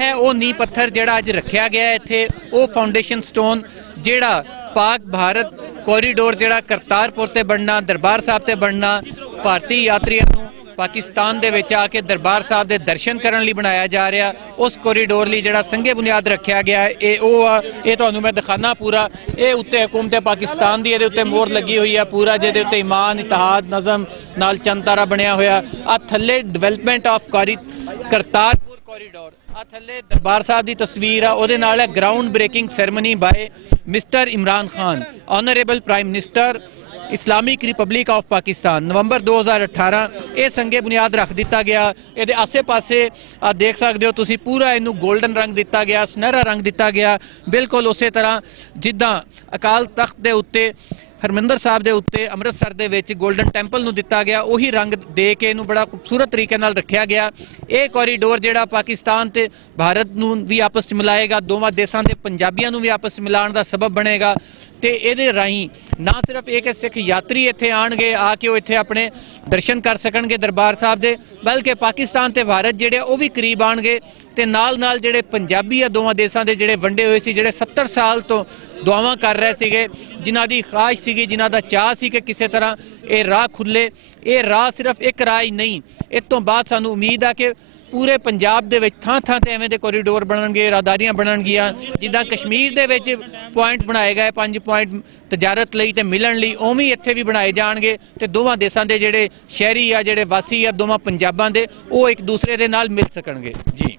है वो नींह पत्थर जिहड़ा अज रखा गया है इत्थे, वो फाउंडेशन स्टोन जिहड़ा पाक भारत कॉरीडोर जिहड़ा करतारपुर ते बनना, दरबार साहब ते बनना, भारतीय यात्रियों नूं पाकिस्तान दे विच आके दरबार साहब दे दर्शन करन लई बनाया जा रहा, उस कॉरीडोर लई जिहड़ा संघे बुनियाद रखा गया है। ये तुहानूं मैं दिखाना पूरा, ये उत्ते हुकूमत पाकिस्तान दी इहदे उत्ते मोहर लगी हुई है पूरा, जिहदे उत्ते ईमान, इतिहाद, नज़म नाल चंद तारा बनिया होया। आ थल्ले डिवेलपमेंट ऑफ करतारपुर कॉरीडोर, आ थल्ले दरबार साहब की तस्वीर है, उहदे नाल है ground breaking ceremony by mister Imran Khan, honourable prime minister Islamic Republic of Pakistan, November 2018 ये संघे बुनियाद रख दिता गया। ये आसे पासे देख सकते हो तुसी, पूरा इनू गोल्डन रंग दिता गया, सुनहरा रंग दिता गया, बिल्कुल उस तरह जिद्दां अकाल तख्त के उत्ते हरमिंदर साहब के उत्ते अमृतसर दे विच गोल्डन टैंपल नूं दिता गया, उही रंग दे के इनू बड़ा खूबसूरत तरीके नाल रखा गया। ये कॉरीडोर जिहड़ा पाकिस्तान ते भारत नूं भी आपस च मिलाएगा, दोवां देशां दे पंजाबियां नूं भी आपस च मिलाण दा सबब बनेगा। तो ये राही ना सिर्फ एक सिख यात्री इत्थे आउणगे, आके वो इत्थे अपने दर्शन कर सकणगे दरबार साहब दे, बल्कि पाकिस्तान ते भारत जिहड़े वो भी करीब आउणगे, ते नाल नाल जिहड़े पंजाबी आ दोवां देशां दे जिहड़े वंडे होए सी, जिहड़े 70 साल तो दुआवां कर रहे सीगे, जिन्हां दी ख्वाहिश सीगी, जिन्हां दा चाह सी कि किसी तरह ये राह खुले। ये राह सिर्फ एक राह ही नहीं, इस तो बाद सानूं उम्मीद आ कि पूरे पंजाब दे विच थां थां ते एवें दे कॉरीडोर बनणगे, राहदारियां बनणगियां, जिद्दां कश्मीर दे विच पॉइंट बनाए गए 5 पॉइंट तजारत लई ते मिलण लई, उवें ही इत्थे भी बनाए जाणगे, ते दोवां देशां दे जिहड़े शहरी आ, जिहड़े वासी आ दोवां पंजाबां दे, वो एक दूसरे दे नाल मिल सकणगे जी।